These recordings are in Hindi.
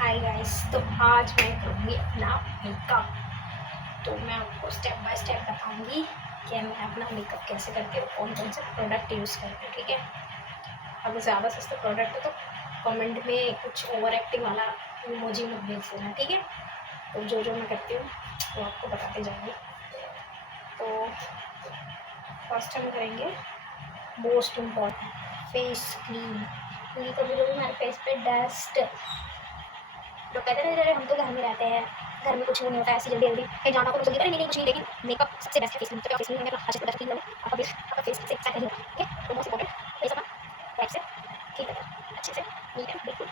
Hi guys. तो आज मैं करूँगी अपना मेकअप। तो मैं आपको स्टेप बाय स्टेप बताऊँगी कि मैं अपना मेकअप कैसे करती हूँ, कौन कौन से प्रोडक्ट यूज़ करती हूँ। ठीक है, अगर ज़्यादा सस्ता प्रोडक्ट है तो कमेंट में कुछ ओवर एक्टिंग वाला इमोजी मत भेज देना। ठीक है, तो जो जो मैं करती हूँ वो आपको बताते जाऊँगी। तो फर्स्ट हम करेंगे मोस्ट इम्पॉर्टेंट फेस क्रीम, क्योंकि कभी कभी हमारे फेस पे डस्ट, तो कहते हैं अरे हम तो घर में रहते हैं, घर में कुछ नहीं होता है, ऐसी जल्दी जल्दी कहीं जाना तो जल्दी अरे नहीं कुछ नहीं, लेकिन मेकअप सबसे बेस्ट है। फेस क्रीम तो फेस क्रीम में अच्छे प्रोडक्ट लो, आपका फेस से एक्साइट नहीं होगा। ठीक है, तो मोस्ट इंपॉर्टेंट फेस अपना टाइप से ठीक है, अच्छे से नीट एंड बिल्कुल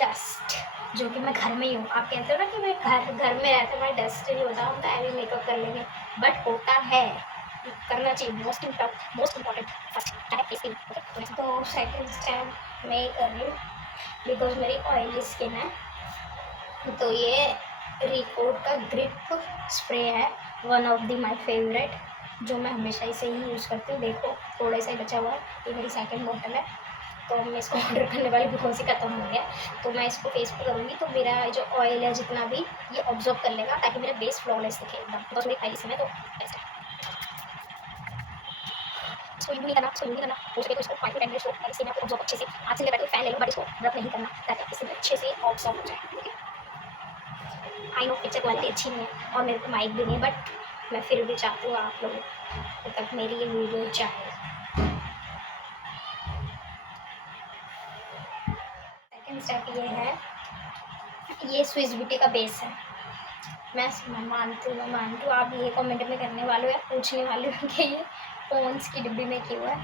डस्ट, जो कि मैं घर में ही हूँ। आप कहते हो ना कि मैं घर घर में रहते मैं डस्ट नहीं होता, हम टाइम भी मेकअप कर लेंगे, बट होता है, करना चाहिए। मोस्ट इम्पॉर्टेंट फर्स्ट है फेस क्रीम। तो सेकंड स्टेप मैं कर रही हूँ बिकॉज मेरी ऑयली स्किन है, तो ये रिकोड का ग्रिप स्प्रे है, one of the my favourite, जो मैं हमेशा इसे ही यूज़ करती हूँ। देखो थोड़ा सा ही बचा हुआ है, ये मेरी सेकंड बॉटल है, तो मैं इसको ऑर्डर करने वाली बिकॉज ही ख़त्म हो गया। तो मैं इसको फेस पे करूँगी तो मेरा जो ऑयल है जितना भी ये ऑब्जर्व कर लेगा, ताकि मेरा बेस फ्लॉलेस दिखे एकदम, बिकॉज मेरी ऑयली स्किन है। तो ऐसे इसको यूँ नहीं करना, इसको यूँ नहीं करना, हो सके तो इसको 5 to 10 मिनट्स को स्किन आपको ऑब्जर्व अच्छे से, हाथ से लेकर के फैन ले लो, बट इसको रब नहीं करना ताकि इसमें अच्छे से ऑब्जर्व हो जाए। ठीक है, आई नो पिक्चर क्वालिटी अच्छी नहीं है और मेरे को माइक भी नहीं है, बट मैं फिर भी चाहती हूँ आप लोगों तक मेरी ये वीडियो जाए। सेकेंड स्टेप ये है, ये स्विस ब्यूटी का बेस है। मैं मानती हूँ आप ये कमेंट में करने वाले हो या पूछने वाले हो कि ये पॉन्ड्स की डिब्बी में क्यों है।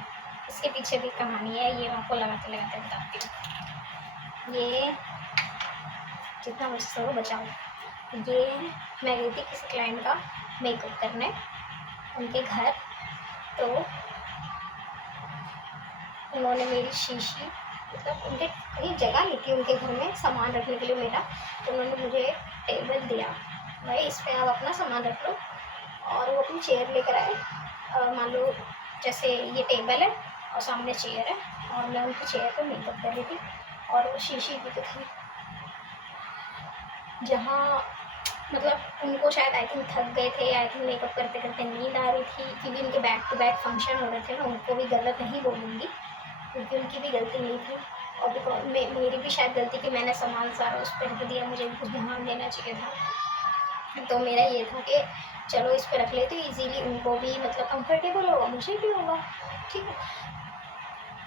इसके पीछे भी कहानी है, ये मैं आपको लगाते लगाते बताती हूँ। ये जितना मुझसे सको बचाओ। ये मैं गई थी किसी क्लाइंट का मेकअप करने उनके घर, तो उन्होंने मेरी शीशी, मतलब उनके कहीं जगह नहीं थी उनके घर में सामान रखने के लिए मेरा, तो उन्होंने मुझे एक टेबल दिया, भाई इस पर आप अपना सामान रख लो। और वो अपनी चेयर लेकर आए, मान लो जैसे ये टेबल है और सामने चेयर है, और मैं उनकी चेयर पर मेकअप कर रही थी, और वो शीशी भी तो थी जहाँ, मतलब उनको शायद आई थिंक थक गए थे, आई थिंक मेकअप करते करते नींद आ रही थी, क्योंकि उनके बैक टू बैक फंक्शन हो रहे थे। मैं उनको भी गलत नहीं बोलूँगी क्योंकि उनकी भी गलती नहीं थी, और बिकॉज मेरी भी शायद गलती कि मैंने सामान सारा उस पर रख दिया, मुझे भी कुछ ध्यान देना चाहिए था। तो मेरा ये था कि चलो इस पर रख लेते, इजीली उनको भी मतलब कंफर्टेबल होगा, मुझे भी होगा। ठीक है,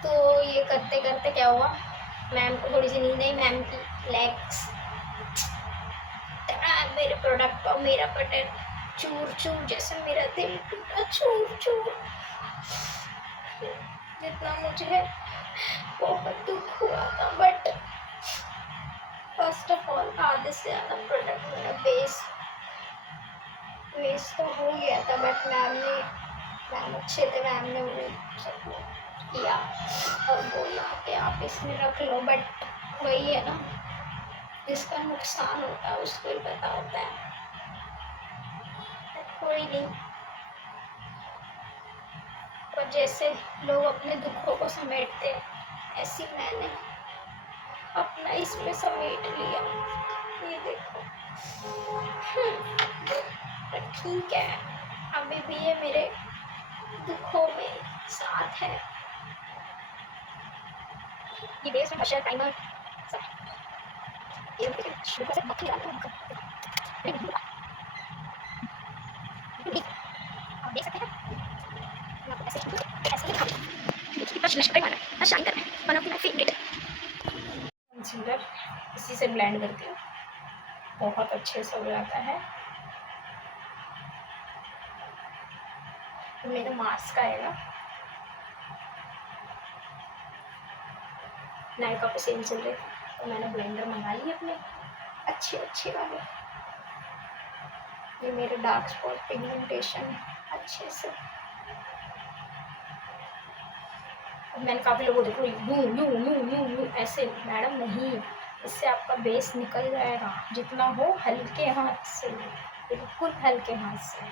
तो ये करते करते क्या हुआ, मैम को थोड़ी सी नींद आई, मैम की लेग्स, मेरे प्रोडक्ट और मेरा बटन चूर चूर, जैसे मेरा दिल टूटा चूर चूर। जितना मुझे बहुत दुख हुआ था, बट फर्स्ट ऑफ ऑल आधे से ज़्यादा प्रोडक्ट मेरा वेस्ट तो हो गया था, बट मैम अच्छे थे, मैम ने मुझे सब किया और बोला कि आप इसमें रख लो, बट वही है ना, जिसका नुकसान होता है उसको ही पता होता है। कोई नहीं, और जैसे लोग अपने दुखों को समेटते हैं, ऐसी मैंने अपना इसमें समेट लिया। ये देखो, पर ठीक है, अभी भी ये मेरे दुखों में साथ है। ये बेस में बशर टाइमर सब, ये शुरू से मक्खी डालते हैं, आप देख सकते हैं, मैं आपको ऐसे ही ब्रश नशा मारा है, शाइन कर रहा है, one of my favourite concealer, इसी से ब्लेंड करती हूँ, बहुत अच्छे से हो जाता है। तो मेरा मास्क आएगा, नायका पे सेल चल रही थी, तो मैंने ब्लेंडर मंगा ली अपने अच्छे वाले। ये मेरे डार्क स्पॉट पिगमेंटेशन अच्छे से, मैंने काफ़ी लोगों को देखो यूं ऐसे, मैडम नहीं, इससे आपका बेस निकल जाएगा, जितना हो हल्के हाथ से, बिल्कुल हल्के हाथ से।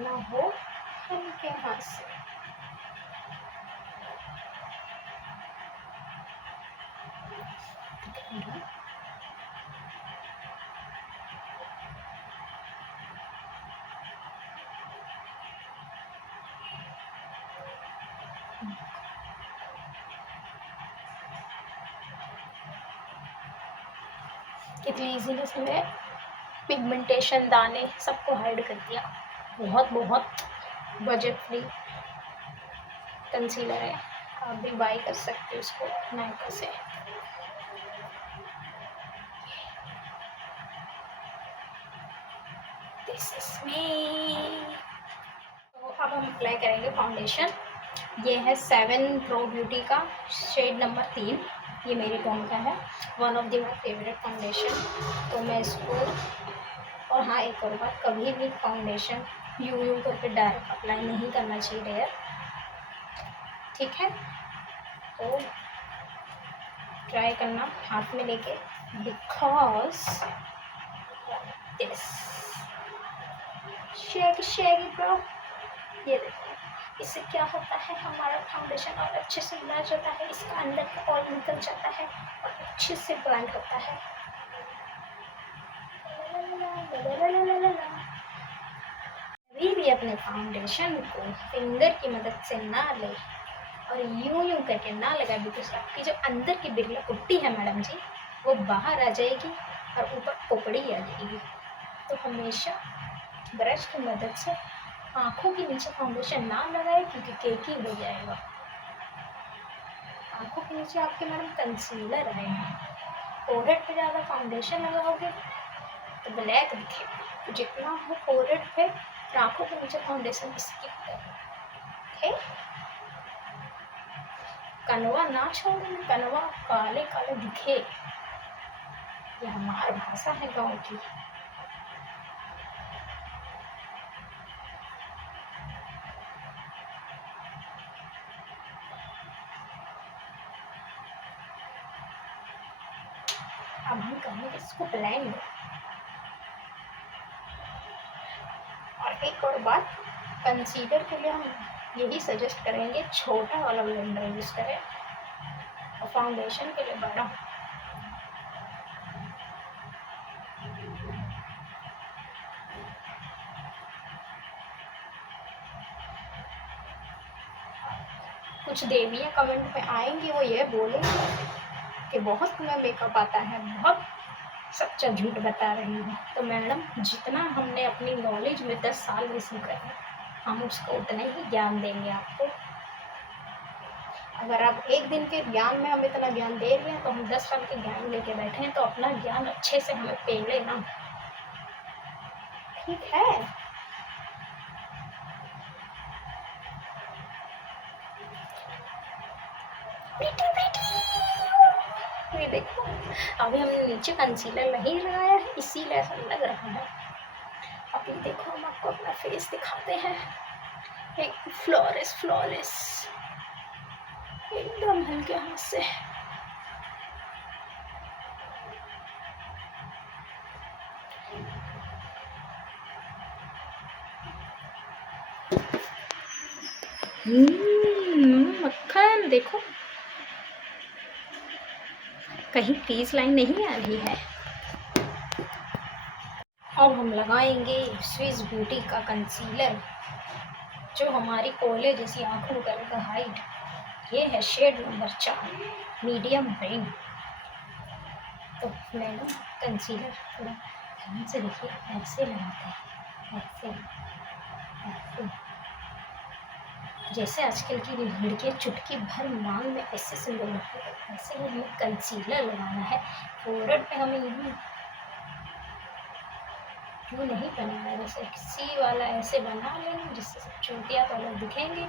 ना हो हल्के हाथ से। कितनी इजीली से मैं पिगमेंटेशन दाने सबको हाइड कर दिया। बहुत बहुत बजट फ्री कंसीलर है, आप भी बाई कर सकते हो इसको नायका से। This is me. तो अब हम अप्लाई करेंगे फाउंडेशन। ये है 7 प्रो ब्यूटी का शेड नंबर 3, ये मेरी टोन का है, one of the my favourite foundation. तो मैं इसको, और हाँ एक और बात, कभी भी फाउंडेशन यूं करके डायरेक्ट अप्लाई नहीं करना चाहिए यार, ठीक है। तो ट्राई करना हाथ में लेके, बिकॉज दिस शेगी ब्रो। ये देखो, इससे क्या होता है, हमारा फाउंडेशन और अच्छे से मैच होता है, इसका अंदर का ऑयल निकल जाता है और अच्छे से ब्लेंड होता है। कभी भी अपने फाउंडेशन को फिंगर की मदद से ना ले और यूं करके ना लगा, बिकॉज आपकी जो अंदर की बिरला कुट्टी है मैडम जी, वो बाहर आ जाएगी और ऊपर पोपड़ी आ जाएगी। तो हमेशा ब्रश की मदद से आँखों के नीचे फाउंडेशन ना लगाए, क्योंकि केकी हो जाएगा। आँखों के नीचे आपके मैडम कंसीलर आएगा, फोरहेड पे ज़्यादा फाउंडेशन लगाओगे तो ब्लैक दिखेगा। तो जितना हो फोरहेड पे, आँखों के नीचे फाउंडेशन स्किप करो, ओके। कनवा ना छोड़ो, कनवा काले काले दिखे, ये हमारी भाषा है गाँव की। अब हम करेंगे इसको ब्लेंड। और एक और बात, कंसीलर के लिए हम यही सजेस्ट करेंगे छोटा वाला ब्लेंडर यूज़ करें, और फाउंडेशन के लिए बड़ा। कुछ देवियाँ कमेंट में आएंगी, वो ये बोलेंगे कि बहुत तुम्हें मेकअप आता है, बहुत सच्चा झूठ बता रही है। तो मैडम, जितना हमने अपनी नॉलेज में 10 साल में सीखा है, हम उसको उतना ही ज्ञान देंगे आपको। अगर आप एक दिन के ज्ञान में हमें इतना ज्ञान दे रहे हैं, तो हम 10 साल के ज्ञान लेके बैठे हैं, तो अपना ज्ञान अच्छे से हमें पेले ना, ठीक है। बेटी बेटी, ये देखो, अभी हमने नीचे कंसीलर नहीं लगाया है, इसीलिए ऐसा लग रहा है। अभी देखो, हम आपको अपना फेस दिखाते हैं, एक फ्लॉलेस एकदम हल्के हाथ से। मक्खन देखो, कहीं क्रीज लाइन नहीं आ रही है। अब हम लगाएंगे स्विस ब्यूटी का कंसीलर, जो हमारी कोयले जैसी आंखों का हाइट। ये है शेड नंबर 4, मीडियम रिंग। तो मैडम, कंसीलर थोड़ा ध्यान से देखिए, ऐसे लगाते हैं, ऐसे ऐसे, जैसे आजकल की लड़कियाँ चुटकी भर मांग में ऐसे सिंदूर लगाती है, ऐसे ही हमें कंसीलर लगाना है। फोरहेड पे हमें यूँ नहीं बनाना है, जैसे सी वाला ऐसे बना लेंगे, जिससे सब चूतिया तो अलग दिखेंगे।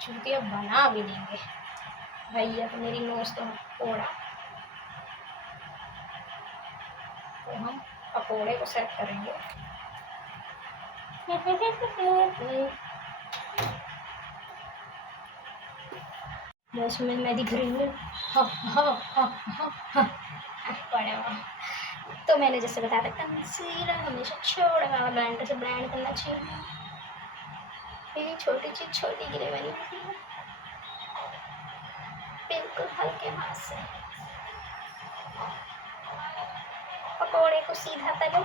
चूतिया बना भी देंगे भैया, तो मेरी नोज तो पकोड़ा। तो हम पकोड़े को सेट करेंगे। मौसम में मैं दिख रही हूँ, हाँ हाँ हाँ हाँ हाँ, तो मैंने जैसे बताया था कंसीलर हमेशा छोटा वाला ब्लेंडर से ब्लेंड करना चाहिए, क्योंकि छोटी चीज़ छोटी गिरे वाली होती है। बिल्कुल हल्के हाथ से पकौड़े को सीधा तलो,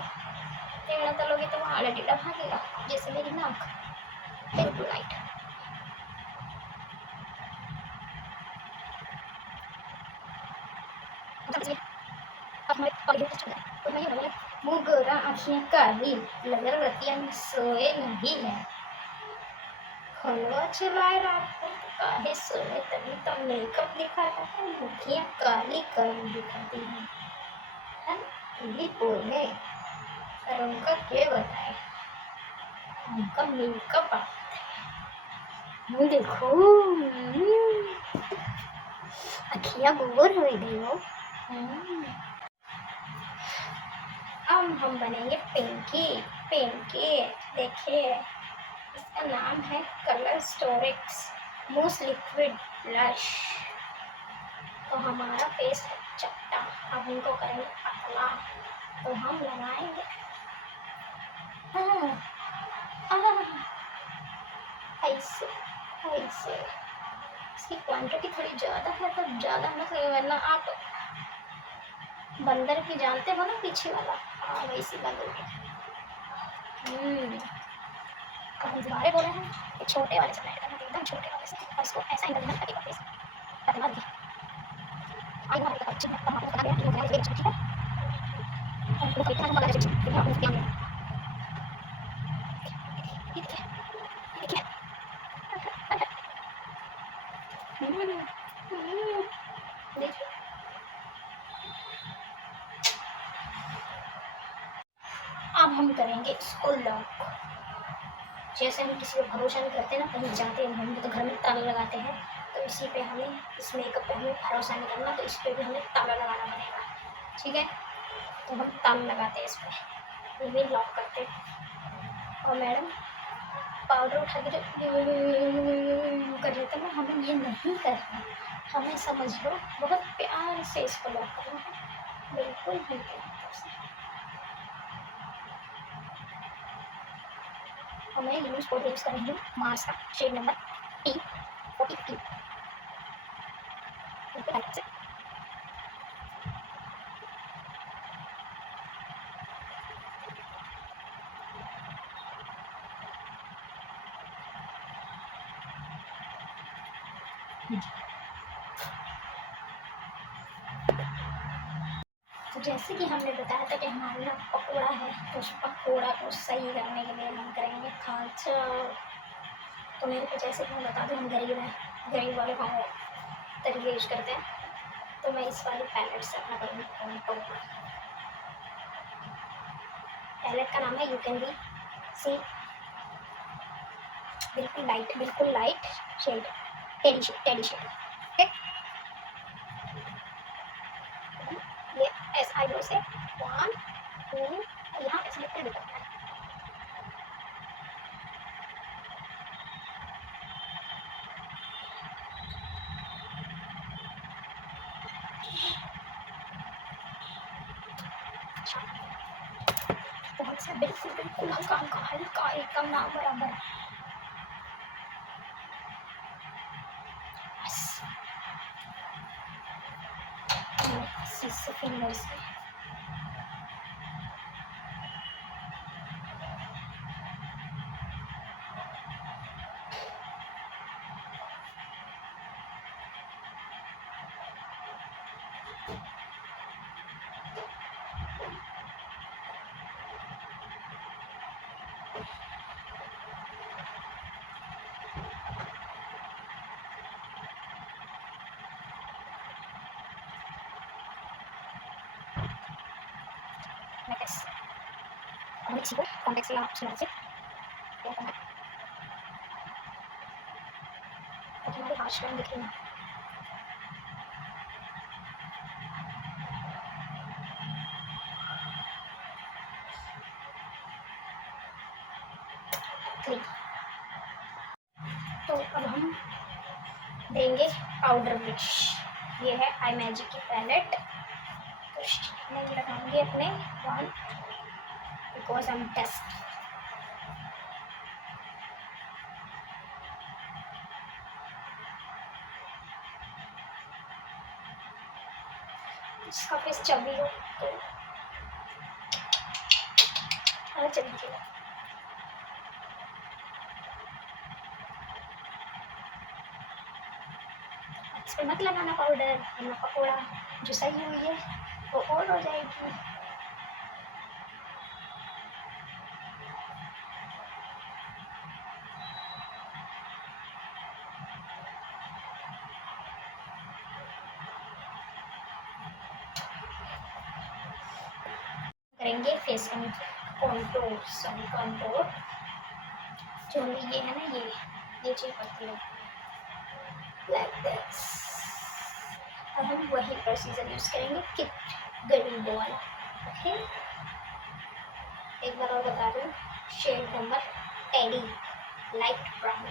टेढ़ा तलोगे तो वो आड़ा टेढ़ा भागेगा, जैसे मेरी नाक। बिल्कुल लाइट। अब हमारे पकौड़े चल रहे हैं तो मैं ये बोला मुँह गोरा आँखें काली लगल रतिया में सोए नहीं है, खलवा चलाए रात को काहे सोए, तभी तो मेकअप दिखाता है, मुखिया काली काली दिखाती है भी बोले पर उनका क्या बताए, उनका मेकअप देखो अखियाँ गोबर हो गई हो। अब हम बनेंगे पिंकी। पिंकी देखिए, इसका नाम है कलर स्टोरिक्स मूस लिक्विड ब्लश। तो हमारा फेस है चट्टा, अब इनको करेंगे पतला, तो हम लगाएंगे ऐसे ऐसे। इसकी क्वांटिटी थोड़ी ज़्यादा है तो ज़्यादा मत लगे, वरना आप बंदर की जानते हो ना पीछे वाला, हाँ वैसी लगोगे। अब हम दोबारा बोले हैं छोटे वाले से ब्लेंड करना, एकदम छोटे वाले से, और इसको ऐसा ही करना ताकि फेस पतला दिखे। आई हमारे तक अच्छी लगता है, बता गया कि वो बहुत अच्छी है, और वो कितना लगा अच्छी है, आप मुझे ये देखिए देखिए। देखिए अब हम करेंगे इसको लॉक। जैसे हम किसी को भरोसा नहीं करते ना, कहीं जाते हैं हम तो घर में ताला लगाते हैं, तो इसी पे हमें इस मेकअप पे हमें भरोसा नहीं करना, तो इस पे भी हमें ताला लगाना पड़ेगा। ठीक है, तो हम ताला लगाते हैं इस पर, ये भी लॉक करते हैं। और मैडम पाउडर उठा के जो कर लेते हैं ना, हमें ये नहीं करना, हमें समझ लो बहुत प्यार से इसको लॉक करना है, बिल्कुल हल्के हाथों से। और मैं यूज़ कर रही हूँ मार्स का शेड नंबर T42। तो जैसे कि हमने बताया था कि हमारा ना पकौड़ा है, तो उस पकौड़ा को सही करने के लिए हम करेंगे खांचा। तो मेरे को जैसे कि मैं बता दूँ, हम गरीब हैं, गरीब वाले हम तरीके यूज करते हैं, तो मैं इस वाली पैलेट से अपना करूँगी कॉन्टूर। पैलेट का नाम है यू कैन बी सी, बिल्कुल लाइट शेड, टेडी शेड। ठीक, ये ऐसा आईब्रो से 1 2 यहाँ ऐसे लिखकर दिखाना है। बहुत से बिल्कुल हल्का एकदम ना बराबर। बस से फिंगर से और इसी को कॉन्टेक्ट से आप सुना से क्या करना है, तो हमारे हाथ में दिख रही है। तो अब हम देंगे पाउडर ब्रश। ये है आई मैजिक की पैलेट, कुछ नहीं लगाऊंगी अपने बाल बिकॉज आई एम टेस्ट। जिसका फेस चबी हो तो चलिए। इस पर मत लगाना पाउडर, वरना पकौड़ा जो सही हुई है वो और हो जाएगी। करेंगे फेस कंटूर, सन कंटूर जो ये है ना, ये चीज पड़ती है लाइक दिस। अब हम वही प्रोसीजर यूज करेंगे किट गरीबो वाला। ओके, एक बार और बता दूँ, shade number teddy light brown.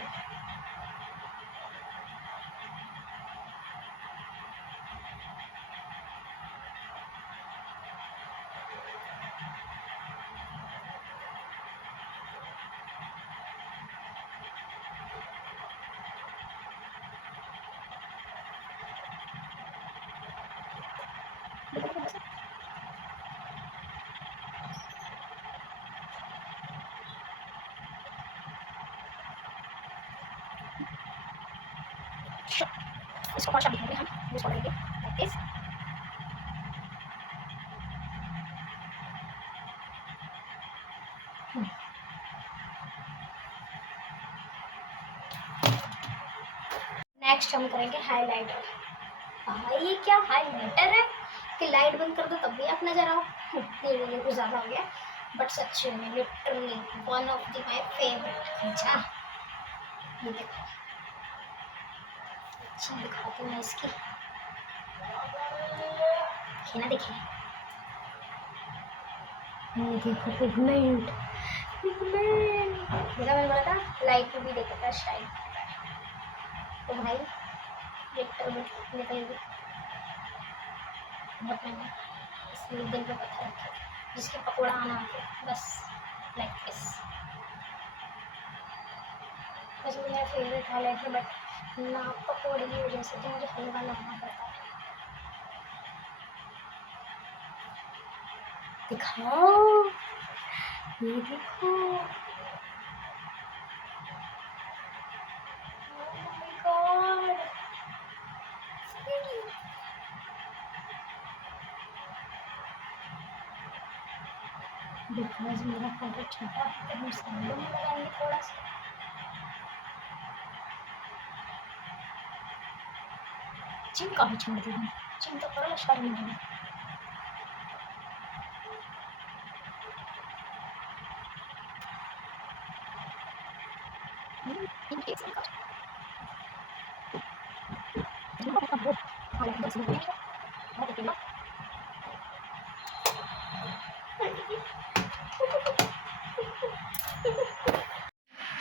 इसको और शामिल हम यूज करेंगे लाइक दिस। नेक्स्ट हम करेंगे हाइलाइटर। हाँ, ये क्या हाइलाइटर है कि लाइट बंद कर दो तब भी आप नजर आओ। ये कुछ ज़्यादा हो गया, बट सच में literally one of the my favourite. अच्छा, ये देखो, अच्छी दिखाती हूँ मैं इसकी, ना देखिए, ये देखो पिगमेंट, देखा मैंने बोला था लाइट में भी देखा था शाइन। तो भाई लिटरली बहुत महंगा, इसलिए दिल पे पत्थर रखे, जिसके पकौड़ा आना आते बस लाइक दिस। वैसे तो मेरा फेवरेट हाईलाइट है, बट नाक पकौड़े की वजह से तो मुझे हल्का लगाना पड़ता है। दिखाओ, ये देखो, बिकॉज मेरा फोटो छोटा है तो हम सामने में लगाएंगे थोड़ा सा। जिम का भी छोड़ दी, जिम तो करो शर्म नहीं।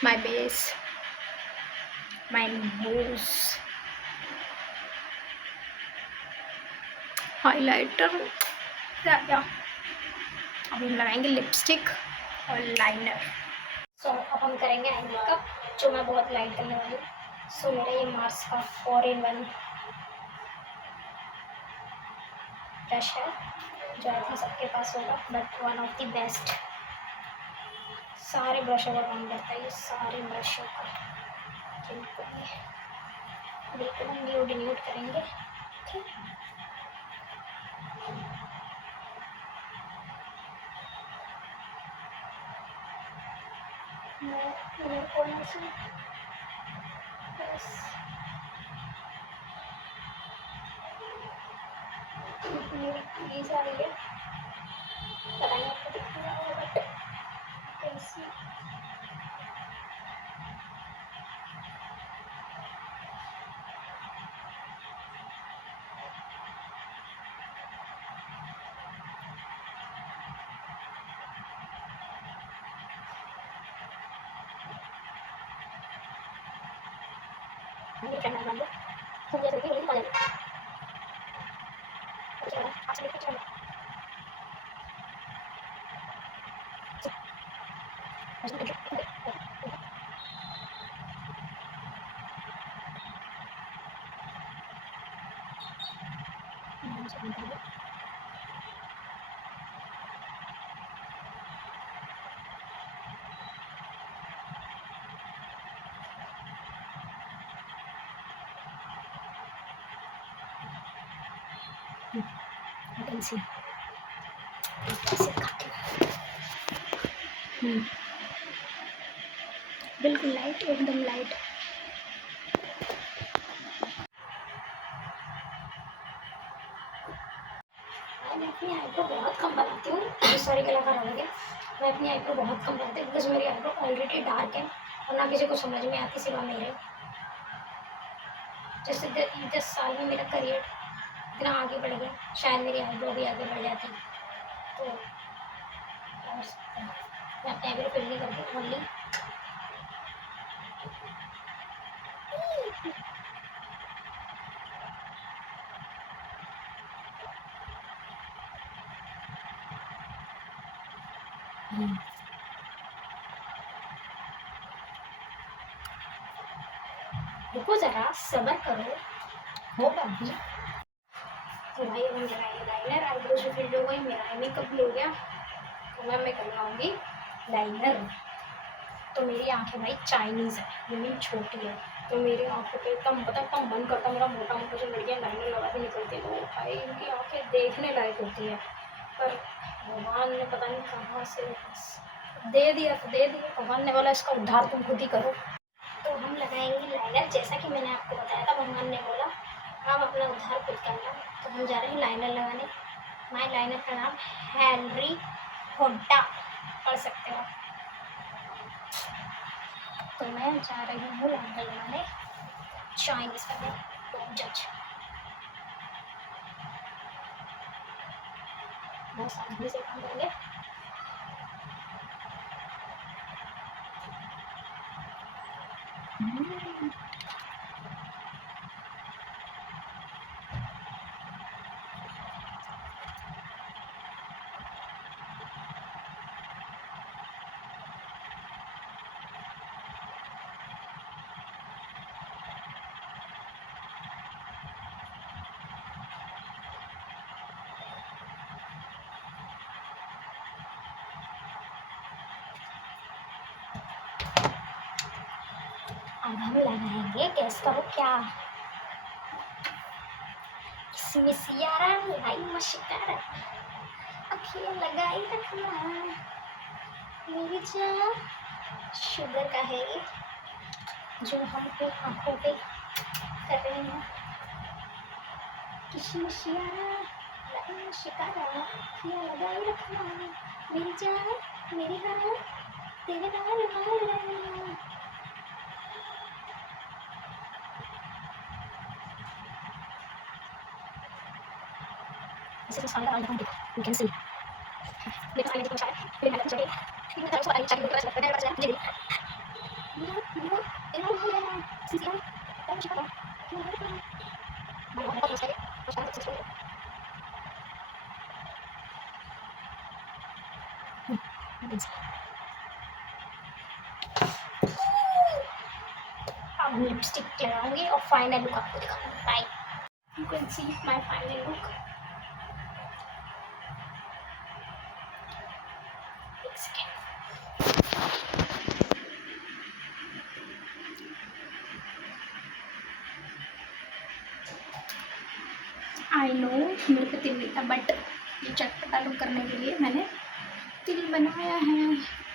My base, my nose, highlighter, या अब हम लगाएंगे लिपस्टिक और लाइनर। सो अब हम करेंगे आई मेकअप, जो मैं बहुत लाइट करने वाली हूँ। सो मेरा ये मार्स का 4-in-1 ब्रश है, जो आई थिंक सबके पास होगा, but one of the best. सारे ब्रशों का काम करता है ये, सारे ब्रशों का। बिल्कुल हम न्यूड करेंगे। ठीक, मैं कौन सी बस मेरी प्लीज आ रही है, पता नहीं आपको दिख रहा होगा, बट कैसी कैमरा बंद हो, जैसे कि मुझे पता चला। अच्छा, बिल्कुल लाइट, एकदम लाइट। मैं अपनी आईब्रो बहुत कम बनाती हूँ, सॉरी गला खराब हो गया। मैं अपनी आईब्रो बहुत कम बनाती हूँ बिकॉज मेरी आईब्रो ऑलरेडी डार्क है और ना किसी को समझ में आती सिवा मेरे। जैसे 10 साल में मेरा करियर इतना आगे बढ़ गया, शायद मेरी आईब्रो भी आगे बढ़ जाती। तो क्या कर सकते हैं, मैं अपनी आईब्रो फिर नहीं करती ओनली। रुको जरा, सब्र करो, होगा भी। तो भाई अब हम लगाएंगे लाइनर। आईब्रो से फिल हो गई, मेरा आई मेकअप भी हो गया, तो मैं कर लगाऊंगी लाइनर। तो मेरी आंखें भाई चाइनीज़ है, ये मेरी छोटी है, तो मेरी आंखों पे एकदम पता है कम मन करता मेरा मोटा मोटा जो लड़कियाँ लाइनर लगा के निकलती है, तो भाई इनकी आंखें देखने लायक होती है। पर भगवान ने पता नहीं कहाँ से दे दिया, तो दे दिया, भगवान ने बोला इसका उद्धार तुम खुद ही करो। तो हम लगाएंगे लाइनर, जैसा कि मैंने आपको बताया था, भगवान ने बोला आप अपना उद्धार खुद करना। तो हम जा रहे हैं लाइनर लगाने। माई लाइनर का नाम हेनरी होड्डा, पढ़ सकते हो। तो मैं जा रही हूँ लाइनर लगाने, चाइनीज वाले जज। बहुत सावधानी से काम करेंगे। अब हम लगाएंगे, गैस करो क्या, सियारा लाई मशिकारा, अखियाँ लगाई रखना मेरी जान। शुगर का है ये जो हम पे आँखों पे कर रहे हैं। किशमिशियारा लाई मशिकारा, अखियाँ लगाई रखना मेरी जान मेरी जान, तेरे नाल नाल रहना। This is a sign that I'm going to, you can see. Because I'm going to try, फिर मैं चले, फिर मैं उसको आगे चले, बस बस बस मुझे मेरा मेरा मेरा सीधा और चला क्यों है मैं बहुत मस्त है और शायद सक्सेसफुल अब लिपस्टिक लगाऊंगी और फाइनल लुक आपको दिखाऊंगी। Bye, you can see my final look. एक सेकेंड, आई नो मेरे पे तिल नहीं था, बट ये चटपटा लुक करने के लिए मैंने तिल बनाया है।